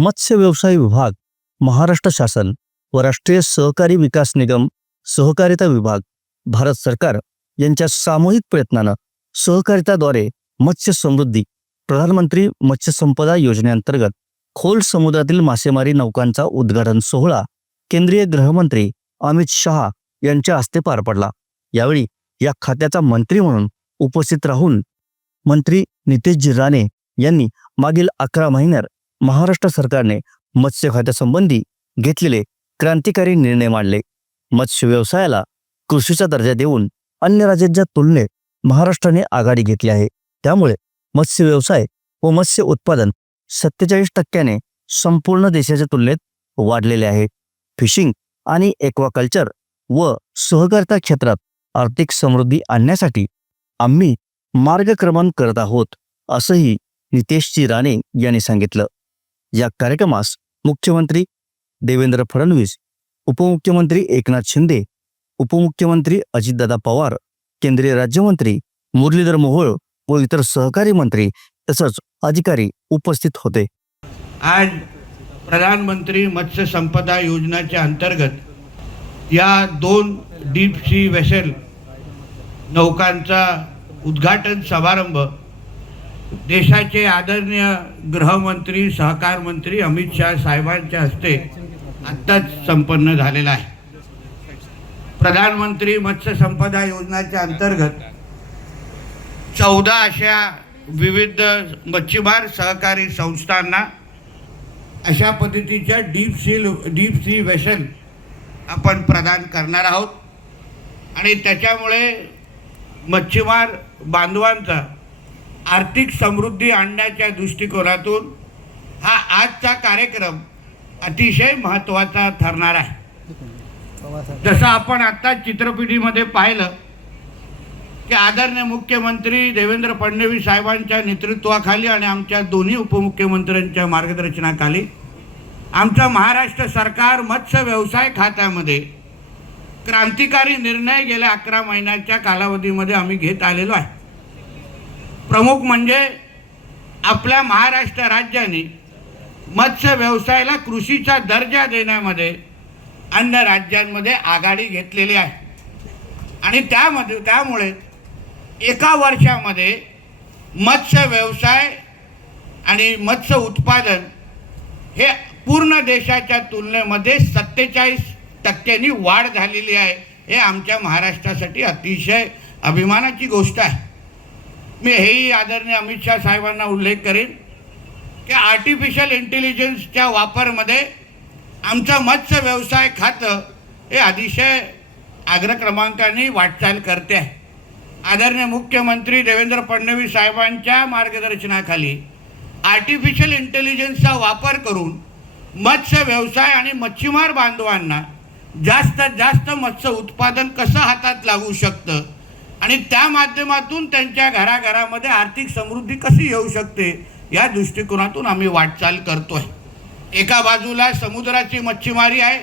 मत्स्य व्यवसाय विभाग महाराष्ट्र शासन व राष्ट्रीय सहकारी विकास निगम सहकारिता विभाग भारत सरकार यांच्या सामूहिक प्रयत्नानं सहकारिताद्वारे मत्स्य समृद्धी प्रधानमंत्री मत्स्य संपदा योजनेअंतर्गत खोल समुद्रातील मासेमारी नौकांचा उद्घाटन सोहळा केंद्रीय गृहमंत्री अमित शहा यांच्या हस्ते पार पडला. यावेळी या खात्याचा मंत्री म्हणून उपस्थित राहून मंत्री नितेशजी राणे यांनी मागील अकरा महिन्यात महाराष्ट्र सरकारने मत्स्य खात्यासंबंधी घेतलेले क्रांतिकारी निर्णय मांडले. मत्स्य व्यवसायाला कृषीचा दर्जा देऊन अन्य राज्यांच्या तुलनेत महाराष्ट्राने आघाडी घेतली आहे. त्यामुळे मत्स्य व्यवसाय व मत्स्य उत्पादन सत्तेचाळीस टक्क्याने संपूर्ण देशाच्या तुलनेत वाढलेले आहे. फिशिंग आणि एक्वाकल्चर व सहकारिता क्षेत्रात आर्थिक समृद्धी आणण्यासाठी आम्ही मार्गक्रमण करत आहोत असंही नितेशजी राणे यांनी सांगितलं. या कार्यक्रमास मुख्यमंत्री देवेंद्र फडणवीस उपमुख्यमंत्री एकनाथ शिंदे उपमुख्यमंत्री अजितदादा पवार केंद्रीय राज्यमंत्री मुरलीधर मोहोळ व इतर सहकारी मंत्री तसंच अधिकारी उपस्थित होते. आज प्रधानमंत्री मत्स्य संपदा योजनेच्या अंतर्गत या दोन डीप सी वेसेल नौकांचा उद्घाटन समारंभ देशाचे आदरणीय गृहमंत्री सहकार मंत्री अमित शहा साहेबांच्या हस्ते आत्ताच संपन्न झालेला आहे. प्रधानमंत्री मत्स्य संपदा योजनेच्या अंतर्गत चौदा अशा विविध मच्छीमार सहकारी संस्थांना अशा पद्धतीच्या deep sea deep sea vessel आपण प्रदान करणार आहोत. आणि त्याच्यामुळे मच्छीमार बांधवांचा आर्थिक समृद्धी आणण्याच्या दृष्टिकोनातून हा आजचा कार्यक्रम अतिशय महत्त्वाचा ठरणार आहे. जसं आपण आत्ता चित्रपिढीमध्ये पाहिलं की आदरणीय मुख्यमंत्री देवेंद्र फडणवीस साहेबांच्या नेतृत्वाखाली आणि आमच्या दोन्ही उपमुख्यमंत्र्यांच्या मार्गदर्शनाखाली आमचं महाराष्ट्र सरकार मत्स्य व्यवसाय खात्यामध्ये क्रांतिकारी निर्णय गेल्या अकरा महिन्याच्या कालावधीमध्ये आम्ही घेत आलेलो आहे. प्रमुख म्हणजे आपल्या महाराष्ट्र राज्याने मत्स्य व्यवसायाला कृषीचा दर्जा देण्यामध्ये अन्य राज्यांमध्ये आघाडी घेतलेली आहे. आणि त्यामध्ये त्यामुळे एका वर्षामध्ये मत्स्य व्यवसाय आणि मत्स्य उत्पादन हे पूर्ण देशाच्या तुलनेमध्ये सत्तेचाळीस टक्क्यांनी वाढ झालेली आहे. हे आमच्या महाराष्ट्रासाठी अतिशय अभिमानाची गोष्ट आहे. मी हेही आदरणीय अमित शाह साहेबांना उल्लेख करेन की आर्टिफिशियल इंटेलिजन्सच्या वापरमध्ये आमचं मत्स्य व्यवसाय खातं हे अतिशय अग्र क्रमांकाने वाटचाल करते आहे. आदरणीय मुख्यमंत्री देवेंद्र फडणवीस साहेबांच्या मार्गदर्शनाखाली आर्टिफिशियल इंटेलिजन्सचा वापर करून मत्स्य व्यवसाय आणि मच्छीमार बांधवांना जास्तीत जास्त मत्स्य उत्पादन कसं हातात लागू शकतं आणि त्या माध्यमातून त्यांच्या घराघरामध्ये आर्थिक समृद्धी कशी येऊ शकते या दृष्टिकोनातून आम्ही वाटचाल करतोय. एका बाजूला समुद्राची मच्छीमारी आहे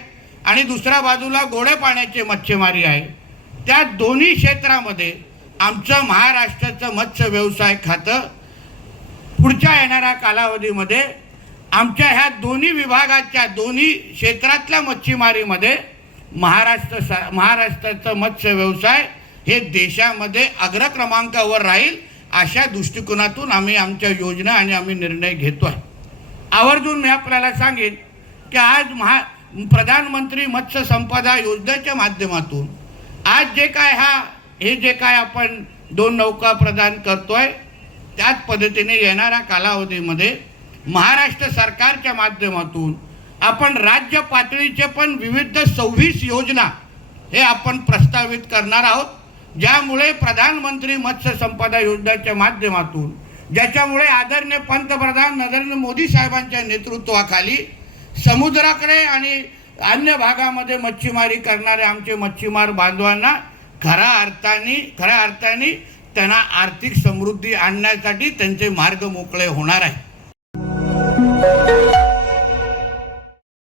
आणि दुसऱ्या बाजूला गोड्या पाण्याची मच्छीमारी आहे. त्या दोन्ही क्षेत्रामध्ये आमचं महाराष्ट्राचं मत्स्य व्यवसाय खातं पुढच्या येणाऱ्या कालावधीमध्ये आमच्या ह्या दोन्ही विभागाच्या दोन्ही क्षेत्रातल्या मच्छीमारीमध्ये महाराष्ट्र सा महाराष्ट्राचं मत्स्य व्यवसाय हे देशामध्ये अग्र क्रमांकावर राहील अशा दृष्टिकोनातून आम्ही आमच्या योजना आणि आम्ही निर्णय घेतो आहे आवर्जून मी आपल्याला सांगेन की आज महा प्रधानमंत्री मत्स्य संपदा योजनेच्या माध्यमातून आज जे काय हा हे जे काय आपण दोन नौका प्रदान करतोय त्याच पद्धतीने येणाऱ्या कालावधीमध्ये महाराष्ट्र सरकारच्या माध्यमातून आपण राज्य पातळीचे पण विविध सव्वीस योजना हे आपण प्रस्तावित करणार आहोत. ज्यामुळे प्रधानमंत्री मत्स्य संपदा योजनेच्या माध्यमातून ज्याच्यामुळे आदरणीय पंतप्रधान नरेंद्र मोदी साहेबांच्या नेतृत्वाखाली समुद्राकडे आणि अन्य भागामध्ये मच्छीमारी करणारे आमचे मच्छीमार बांधवांना खऱ्या अर्थाने खऱ्या अर्थाने त्यांना आर्थिक समृद्धी आणण्यासाठी त्यांचे मार्ग मोकळे होणार आहे.